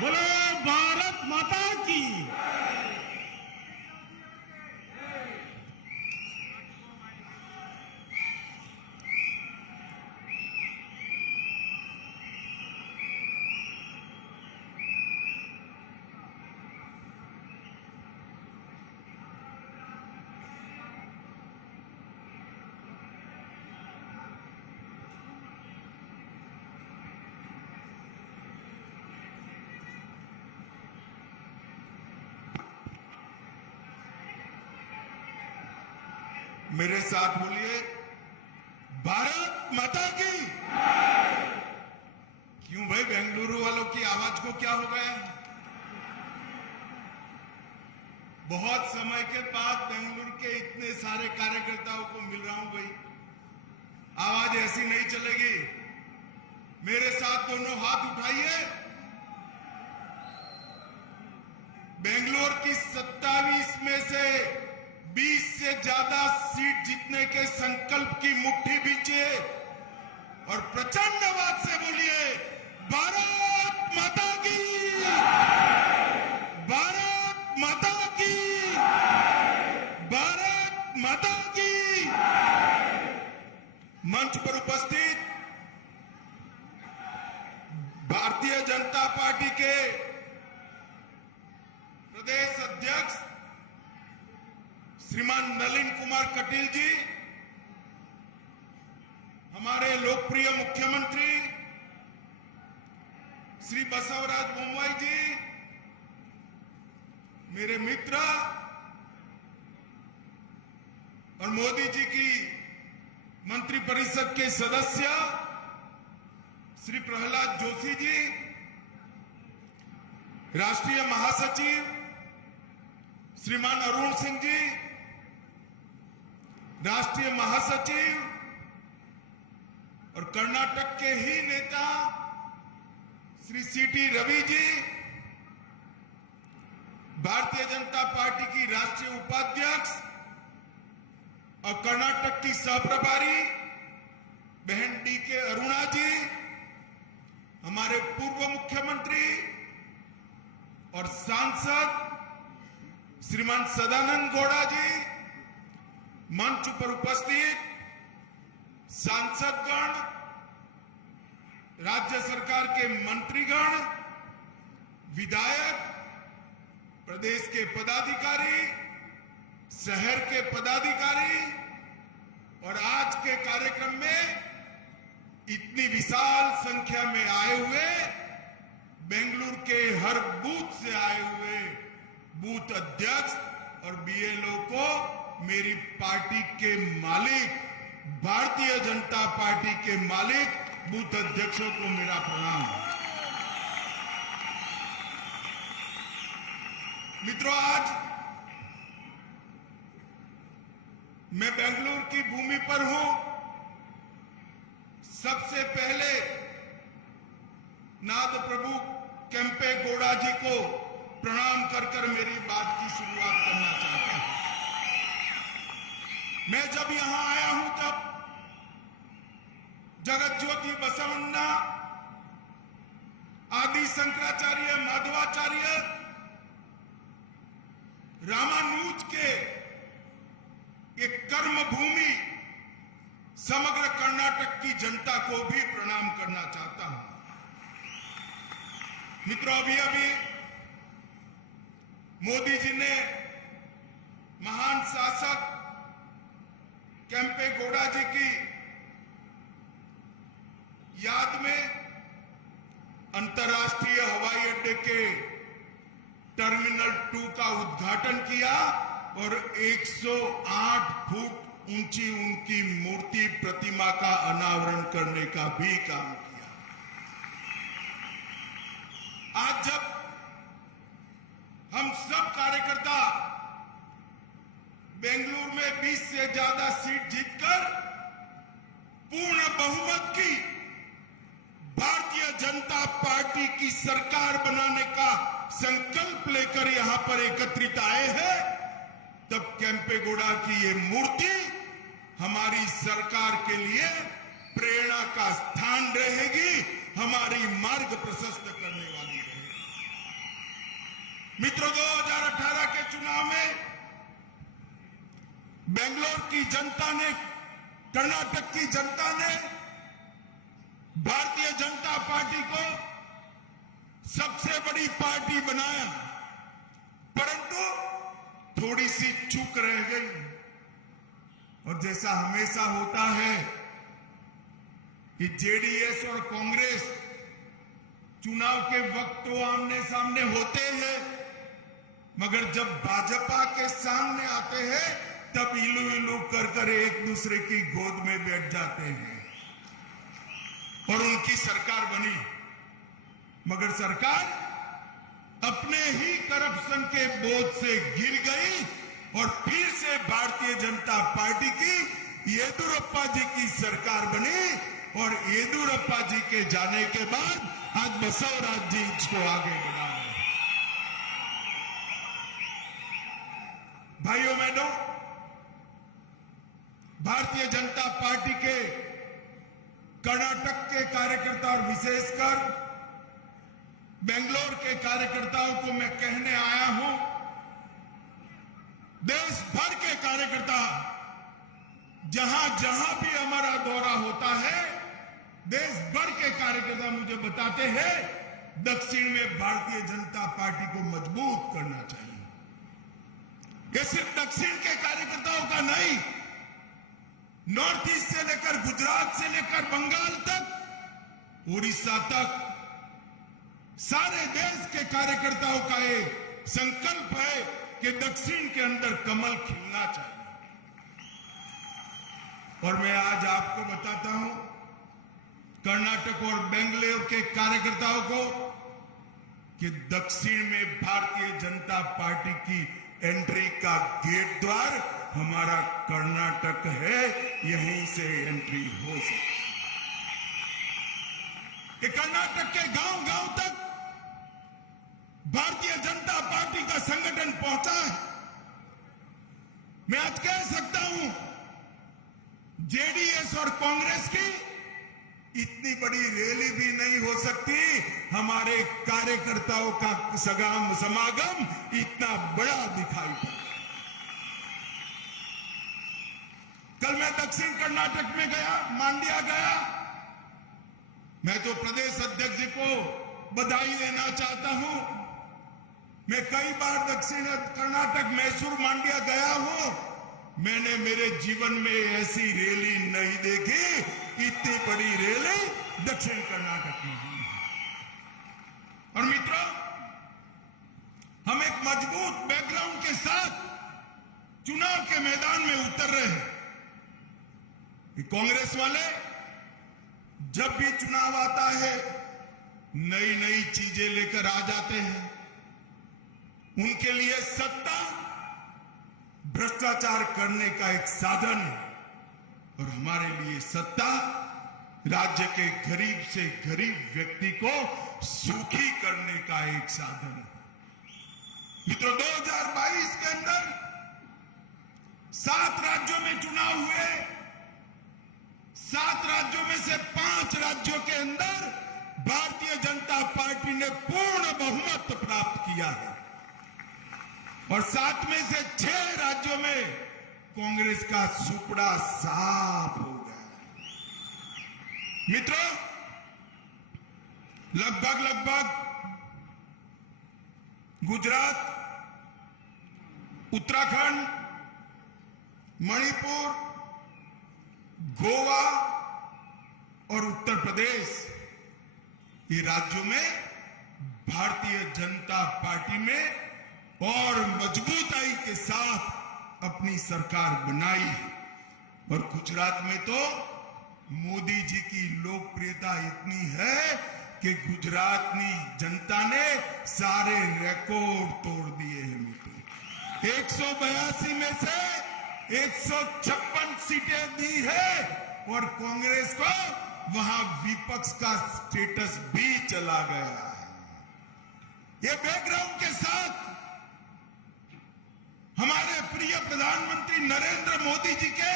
बोलो भारत माता की। मेरे साथ बोलिए, भारत माता की। क्यों भाई, बेंगलुरु वालों की आवाज को क्या हो गया? बहुत समय के बाद बेंगलुरु के इतने सारे कार्यकर्ताओं को मिल रहा हूं भाई। आवाज ऐसी नहीं चलेगी। मेरे साथ दोनों हाथ उठाइए। बेंगलुरु की 27 में से 20 से ज्यादा सीट जीतने के संकल्प की मुट्ठी बींचे और प्रचंड आवाज से बोलिए, भारत माता की, भारत माता की, भारत माता की। मंच पर उपस्थित भारतीय जनता पार्टी के प्रदेश अध्यक्ष श्रीमान नलिन कुमार कटील जी, हमारे लोकप्रिय मुख्यमंत्री श्री बसवराज बोम्मई जी, मेरे मित्र और मोदी जी की मंत्री परिषद के सदस्य श्री प्रहलाद जोशी जी, राष्ट्रीय महासचिव श्रीमान अरुण सिंह जी, राष्ट्रीय महासचिव और कर्नाटक के ही नेता श्री सीटी रवि जी, भारतीय जनता पार्टी की राष्ट्रीय उपाध्यक्ष और कर्नाटक की सहप्रभारी बहन डीके अरुणा जी, हमारे पूर्व मुख्यमंत्री और सांसद श्रीमान सदानंद गौड़ा जी, मंच पर उपस्थित सांसदगण, राज्य सरकार के मंत्रीगण, विधायक, प्रदेश के पदाधिकारी, शहर के पदाधिकारी और आज के कार्यक्रम में इतनी विशाल संख्या में आए हुए बेंगलुरु के हर बूथ से आए हुए बूथ अध्यक्ष और बीएलओ को मेरी पार्टी के मालिक, भारतीय जनता पार्टी के मालिक बूथ अध्यक्षों को मेरा प्रणाम। मित्रों, आज मैं बेंगलुरु की भूमि पर हूं। सबसे पहले नाद प्रभु केम्पे गौड़ा जी को प्रणाम कर मेरी बात की शुरुआत करना चाहता हूं। मैं जब यहां आया हूं तब जगत ज्योति बसवन्ना, आदि शंकराचार्य, माधवाचार्य, रामानुज के एक कर्म भूमि समग्र कर्नाटक की जनता को भी प्रणाम करना चाहता हूं। मित्रों, अभी मोदी जी ने महान शासक केम्पे गौड़ा जी की याद में अंतर्राष्ट्रीय हवाई अड्डे के टर्मिनल 2 का उद्घाटन किया और 108 फुट ऊंची उनकी मूर्ति प्रतिमा का अनावरण करने का भी काम किया। आज जब हम सब कार्यकर्ता बेंगलुरु में 20 से ज्यादा सीट जीतकर पूर्ण बहुमत की भारतीय जनता पार्टी की सरकार बनाने का संकल्प लेकर यहां पर एकत्रित आए हैं, तब केम्पे गौड़ा की ये मूर्ति हमारी सरकार के लिए प्रेरणा का स्थान रहेगी, हमारी मार्ग प्रशस्त करने वाली रहेगी। मित्रों, 2018 के चुनाव में बेंगलोर की जनता ने, कर्नाटक की जनता ने भारतीय जनता पार्टी को सबसे बड़ी पार्टी बनाया, परंतु थोड़ी सी चूक रह गई। और जैसा हमेशा होता है कि जेडीएस और कांग्रेस चुनाव के वक्त तो आमने सामने होते हैं, मगर जब भाजपा के सामने आते हैं तब इलू इलू कर कर एक दूसरे की गोद में बैठ जाते हैं और उनकी सरकार बनी। मगर सरकार अपने ही करप्शन के बोझ से गिर गई और फिर से भारतीय जनता पार्टी की येदुरप्पा जी की सरकार बनी। और येदुरप्पा जी के जाने के बाद आज बसवराज जी इसको आगे बढ़ा रहे हैं। भाइयों बहनों, भारतीय जनता पार्टी के कर्नाटक के कार्यकर्ता और विशेषकर बेंगलोर के कार्यकर्ताओं को मैं कहने आया हूं, देश भर के कार्यकर्ता जहां जहां भी हमारा दौरा होता है, देश भर के कार्यकर्ता मुझे बताते हैं दक्षिण में भारतीय जनता पार्टी को मजबूत करना चाहिए। यह सिर्फ दक्षिण के कार्यकर्ताओं का नहीं, नॉर्थ ईस्ट से लेकर गुजरात से लेकर बंगाल तक, उड़ीसा तक, सारे देश के कार्यकर्ताओं का ये संकल्प है कि दक्षिण के अंदर कमल खिलना चाहिए। और मैं आज आपको बताता हूं कर्नाटक और बेंगलोर के कार्यकर्ताओं को कि दक्षिण में भारतीय जनता पार्टी की एंट्री का गेट द्वार हमारा कर्नाटक है, यहीं से एंट्री हो सकती है। कर्नाटक के गांव गांव तक भारतीय जनता पार्टी का संगठन पहुंचा है। मैं आज कह सकता हूं जेडीएस और कांग्रेस की इतनी बड़ी रैली भी नहीं हो सकती, हमारे कार्यकर्ताओं का समागम इतना बड़ा दिखाई पड़ा। कल मैं दक्षिण कर्नाटक में गया, मांड्या गया। मैं तो प्रदेश अध्यक्ष जी को बधाई देना चाहता हूं। मैं कई बार दक्षिण कर्नाटक, मैसूर, मांड्या गया हूं। मैंने मेरे जीवन में ऐसी रैली नहीं देखी, इतनी बड़ी रैली दक्षिण कर्नाटक में हुई। और मित्रों, हम एक मजबूत बैकग्राउंड के साथ चुनाव के मैदान में उतर रहे हैं। कांग्रेस वाले जब भी चुनाव आता है नई नई चीजें लेकर आ जाते हैं। उनके लिए सत्ता भ्रष्टाचार करने का एक साधन है और हमारे लिए सत्ता राज्य के गरीब से गरीब व्यक्ति को सुखी करने का एक साधन है। मित्रों, 2022 के अंदर 7 राज्यों में चुनाव हुए। 7 राज्यों में से 5 राज्यों के अंदर भारतीय जनता पार्टी ने पूर्ण बहुमत प्राप्त किया है और 7 में से 6 राज्यों में कांग्रेस का सुपड़ा साफ हो गया। मित्रों, लगभग गुजरात, उत्तराखंड, मणिपुर, गोवा और उत्तर प्रदेश, ये राज्यों में भारतीय जनता पार्टी में और मजबूताई के साथ अपनी सरकार बनाई। और गुजरात में तो मोदी जी की लोकप्रियता इतनी है कि गुजरातनी जनता ने सारे रिकॉर्ड तोड़ दिए हैं। मित्रों, 182 में से 156 सीटें दी है और कांग्रेस को वहां विपक्ष का स्टेटस भी चला गया है। ये बैकग्राउंड के साथ हमारे प्रिय प्रधानमंत्री नरेंद्र मोदी जी के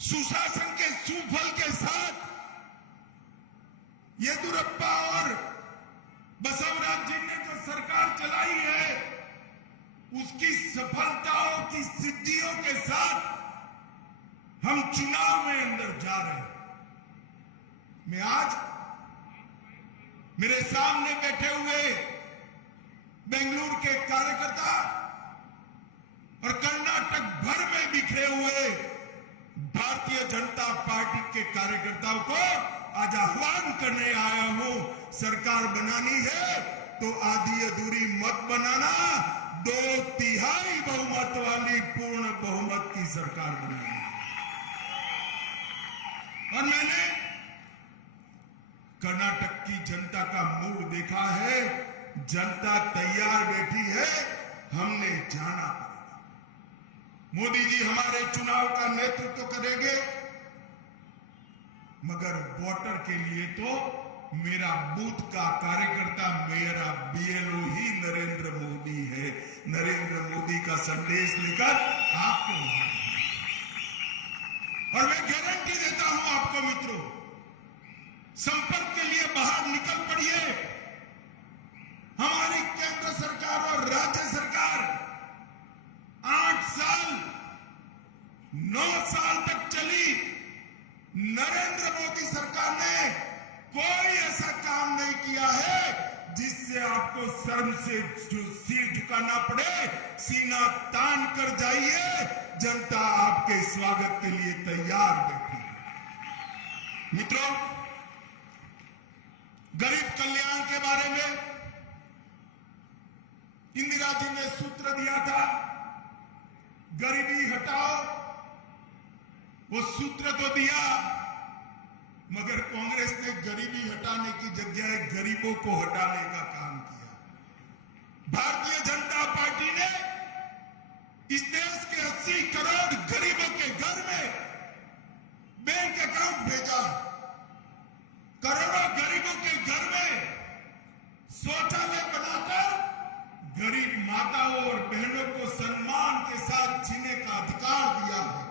सुशासन के सुफल के साथ येदुरप्पा और बसवराज जी ने जो सरकार चलाई है उसकी सफलताओं की सिद्धियों के साथ हम चुनाव में अंदर जा रहे हैं। मैं आज मेरे सामने बैठे हुए बेंगलुरु के कार्यकर्ता और कर्नाटक भर में बिखरे हुए भारतीय जनता पार्टी के कार्यकर्ताओं को आज आह्वान करने आया हूं। सरकार बनानी है तो आधी अधूरी मत बनाना, 2/3 बहुमत वाली पूर्ण बहुमत की सरकार बनानी। और मैंने कर्नाटक की जनता का मूड देखा है, जनता तैयार बैठी है, हमने जाना पड़ेगा। मोदी जी हमारे चुनाव का नेतृत्व करेंगे, मगर वोटर के लिए तो मेरा बूथ का कार्यकर्ता, मेरा बीएलओ ही नरेंद्र मोदी है। नरेंद्र मोदी का संदेश लेकर आपको और मैं गारंटी देता हूं आपको मित्रों, संपर्क के लिए बाहर निकल पड़िए। हमारी केंद्र सरकार और राज्य सरकार 8 साल 9 साल तक चली। नरेंद्र मोदी सरकार ने कोई ऐसा काम नहीं किया है जिससे आपको शर्म से सिर झुकाना पड़े। सीना तान कर जाइए, जनता आपके स्वागत के लिए तैयार बैठी है। मित्रों, गरीब कल्याण के बारे में इंदिरा जी ने सूत्र दिया था, गरीबी हटाओ। वो सूत्र तो दिया, मगर कांग्रेस ने गरीबी हटाने की जगह गरीबों को हटाने का काम किया। भारतीय जनता पार्टी ने इस देश के 80 करोड़ गरीबों के घर में बैंक अकाउंट भेजा। करोड़ों गरीबों के घर में शौचालय बनाकर गरीब माताओं और बहनों को सम्मान के साथ जीने का अधिकार दिया है।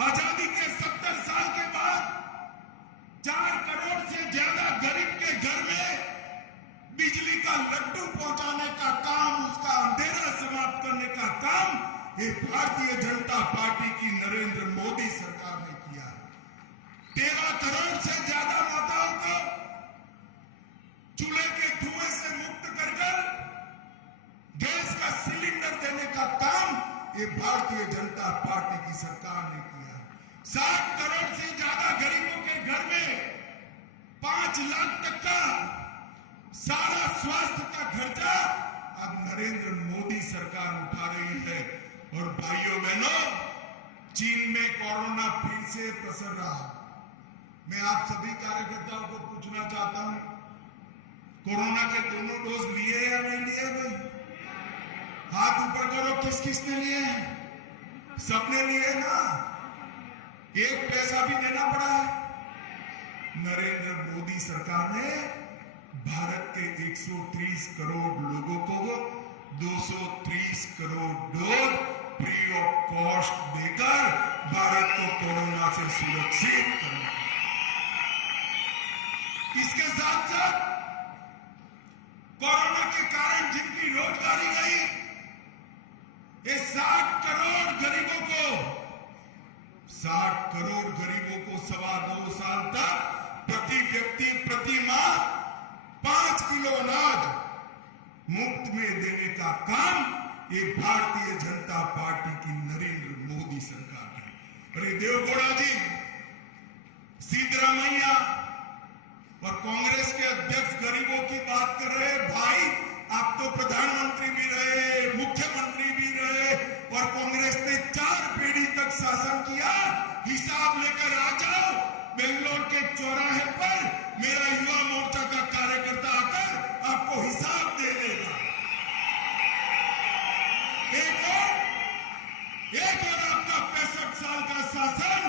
आजादी के 70 साल के बाद 4 करोड़ से ज्यादा गरीब के घर में बिजली का लड्डू पहुंचाने का काम, उसका अंधेरा समाप्त करने का काम ये भारतीय जनता पार्टी की नरेंद्र मोदी सरकार ने किया है। 13 करोड़ से ज्यादा माताओं को चूल्हे के धुएं से मुक्त कर गैस का सिलेंडर देने का काम ये भारतीय जनता पार्टी की सरकार ने किया है। 60 करोड़ से ज्यादा गरीबों के घर में 5 लाख तक का सारा स्वास्थ्य का खर्चा अब नरेंद्र मोदी सरकार उठा रही है। और भाइयों बहनों, चीन में कोरोना फिर से पसर रहा। मैं आप सभी कार्यकर्ताओं को पूछना चाहता हूं, कोरोना के दोनों डोज लिए या नहीं लिए? भाई हाथ ऊपर करो, किस किस ने लिए हैं? सबने लिए ना? एक पैसा भी देना पड़ा है। नरेंद्र मोदी सरकार ने भारत के 130 करोड़ लोगों को 230 crore dose free of cost देकर भारत को कोरोना से सुरक्षित करना। इसके साथ साथ कोरोना के कारण जिनकी रोजगारी गई, ये 60 करोड़ गरीबों को 2.25 साल तक प्रति व्यक्ति प्रति माह 5 किलो अनाज मुफ्त में देने का काम ये भारतीय जनता पार्टी की नरेंद्र मोदी सरकार है। अरे देवगौड़ा जी, सिद्धरामैया और कांग्रेस के अध्यक्ष गरीबों की बात कर रहे हैं। भाई, आप तो प्रधानमंत्री भी रहे, मुख्यमंत्री भी रहे और कांग्रेस ने 4 पीढ़ी तक शासन किया। हिसाब लेकर आ जाओ। बेंगलोर के चौराहे पर मेरा युवा मोर्चा का कार्यकर्ता आकर आपको हिसाब दे देगा। एक और आपका 65 साल का शासन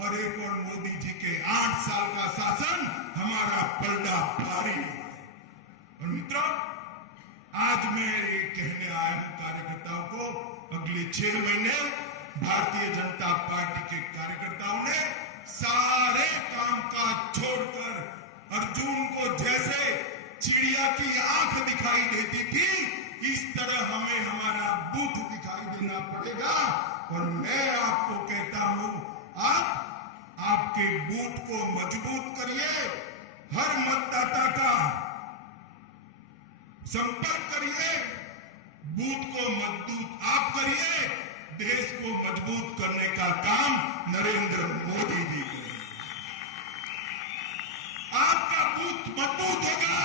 और एक और मोदी जी के 8 साल का शासन, हमारा पलड़ा भारी है। और मित्रों, आज मैं ये कहने आया हूं कार्यकर्ताओं को, अगले 6 महीने भारतीय जनता पार्टी के कार्यकर्ताओं ने सारे काम काज छोड़कर अर्जुन को जैसे चिड़िया की आंख दिखाई देती थी, इस तरह हमें हमारा बूथ दिखाई देना पड़ेगा। और मैं आपको कहता हूं, आप आपके बूथ को मजबूत करिए, हर मतदाता का संपर्क करिए, बूथ को मजबूत आप करिए, देश को मजबूत करने का काम नरेंद्र मोदी जी करेंगे। आपका बूथ मजबूत होगा,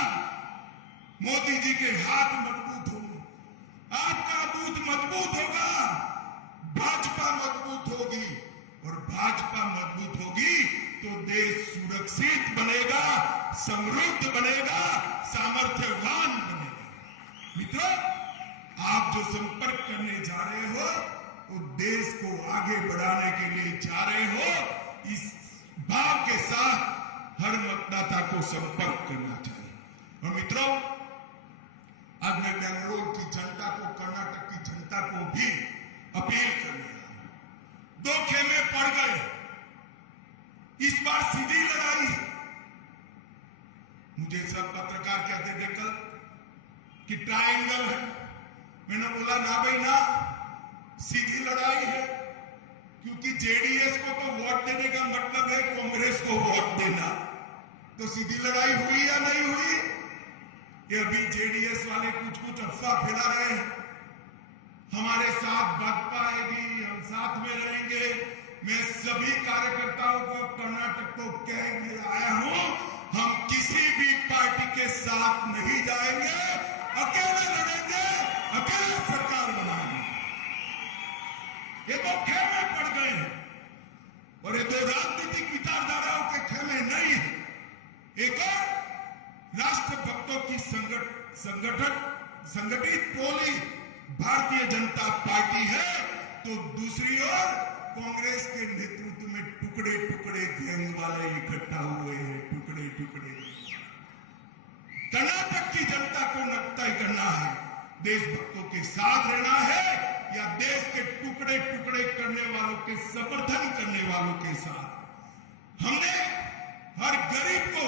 मोदी जी के हाथ मजबूत होंगे। आपका बूथ मजबूत होगा, भाजपा मजबूत होगी, और भाजपा मजबूत होगी तो देश सुरक्षित बनेगा, समृद्ध बनेगा, सामर्थ्यवान बनेगा। मित्रों, आप जो संपर्क करने जा रहे हो, वो देश को आगे बढ़ाने के लिए जा रहे हो, इस भाव के साथ हर मतदाता को संपर्क करना चाहिए। और मित्रों, आज मैं बेंगलुरु की जनता को, कर्नाटक की जनता को भी अपील करने रहा हूं। दो खेमे पड़ गए, इस बार सीधी लड़ाई है। मुझे सब पत्रकार कहते थे कल कि ट्रायंगल है, मैंने बोला ना भाई ना, सीधी लड़ाई है, क्योंकि जेडीएस को तो वोट देने का मतलब है कांग्रेस को वोट देना। तो सीधी लड़ाई हुई या नहीं हुई? ये अभी जेडीएस वाले कुछ कुछ अफवाह फैला रहे हैं, हमारे साथ भाजपा आएगी, हम साथ में रहेंगे। मैं सभी कार्यकर्ताओं को कर्नाटक को कहने आया हूं, हम किसी भी पार्टी के साथ नहीं जाएंगे, अकेले लड़ेंगे, अकेले सरकार बनाएंगे। ये दो खेमे पड़ गए हैं, और ये दो राजनीतिक विचारधाराओं के खेमे नहीं है। एक और राष्ट्रभक्तों की संगठित टोली भारतीय जनता पार्टी है, तो दूसरी ओर कांग्रेस के नेतृत्व में टुकड़े टुकड़े गैंग वाले इकट्ठा हुए हैं, टुकड़े टुकड़े। कर्नाटक की जनता को तय करना है, देशभक्तों के साथ रहना है या देश के टुकड़े टुकड़े करने वालों के समर्थन करने वालों के साथ। हमने हर गरीब को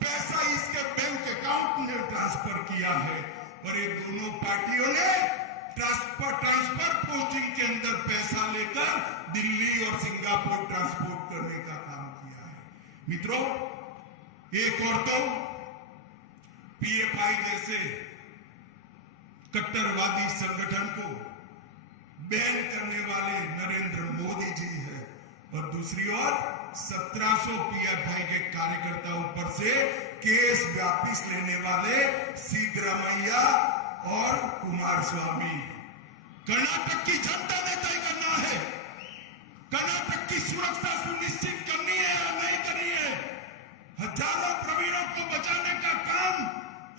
पैसा इसके बैंक अकाउंट में ट्रांसफर किया है, और ये दोनों पार्टियों ने ट्रांसफर पोस्टिंग के अंदर पैसा लेकर दिल्ली और सिंगापुर ट्रांसपोर्ट करने का काम किया है। मित्रों, एक और तो पीएफआई जैसे कट्टरवादी संगठन को बैन करने वाले नरेंद्र मोदी जी है, और दूसरी ओर 1700 पीएफआई के कार्यकर्ताओं पर से केस वापिस लेने वाले सिद्धरामैया और कुमार स्वामी। कर्नाटक की जनता ने तय करना है, कर्नाटक की सुरक्षा सुनिश्चित करनी है या नहीं करनी है। हजारों प्रवीणों को बचाने का काम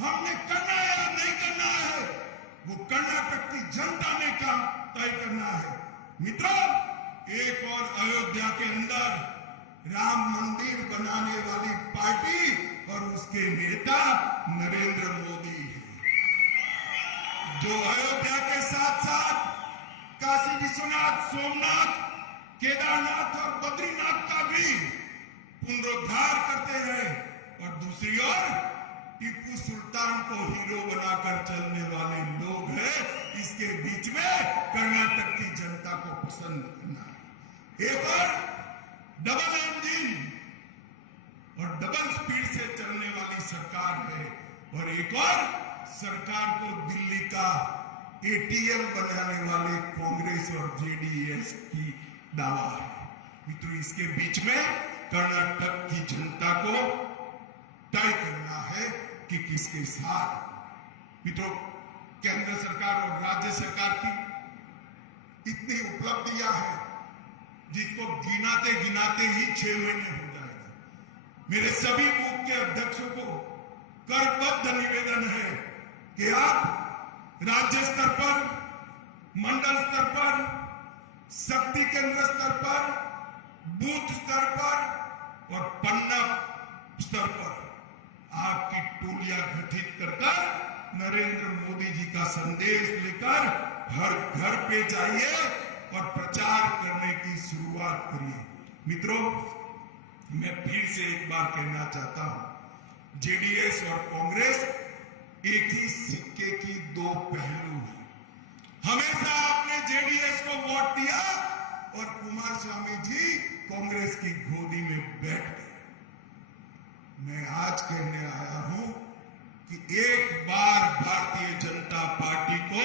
हमने करना है या नहीं करना है, वो कर्नाटक की जनता ने काम तय करना है। मित्रों, एक और अयोध्या के अंदर राम मंदिर बनाने वाली पार्टी और उसके नेता नरेंद्र मोदी है, जो अयोध्या के साथ साथ काशी विश्वनाथ, सोमनाथ, केदारनाथ और बद्रीनाथ का भी पुनरुद्धार करते हैं, और दूसरी ओर टीपू सुल्तान को हीरो बनाकर चलने वाले लोग हैं। इसके बीच में कर्नाटक की जनता को पसंद करना है। एक और डबल इंजन और डबल स्पीड से चलने वाली सरकार है, और एक और सरकार को दिल्ली का एटीएम बनाने वाले कांग्रेस और जेडीएस की दावा है। मित्रों, इसके बीच में कर्नाटक की जनता को तय करना है कि किसके साथ। मित्रों, केंद्र सरकार और राज्य सरकार की इतनी उपलब्धियां हैं जिसको गिनाते गिनाते ही 6 महीने हो जाएगा। मेरे सभी बूथ के अध्यक्षों को करबद्ध निवेदन है कि आप राज्य स्तर पर, मंडल स्तर पर, शक्ति केंद्र स्तर पर, बूथ स्तर पर और पन्ना स्तर पर आपकी टोलियां गठित कर नरेंद्र मोदी जी का संदेश लेकर हर घर पे जाइए और प्रचार करने की शुरुआत करिए। मित्रों, मैं फिर से एक बार कहना चाहता हूं, जेडीएस और कांग्रेस एक ही सिक्के की दो पहलू हैं। हमेशा आपने जेडीएस को वोट दिया और कुमार स्वामी जी कांग्रेस की गोदी में बैठ गए। मैं आज कहने आया हूं कि एक बार भारतीय जनता पार्टी को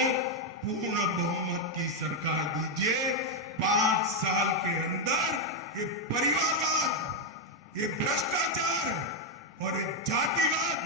पूर्ण बहुमत की सरकार दीजिए। 5 साल के अंदर ये परिवारवाद, ये भ्रष्टाचार और ये जातिवाद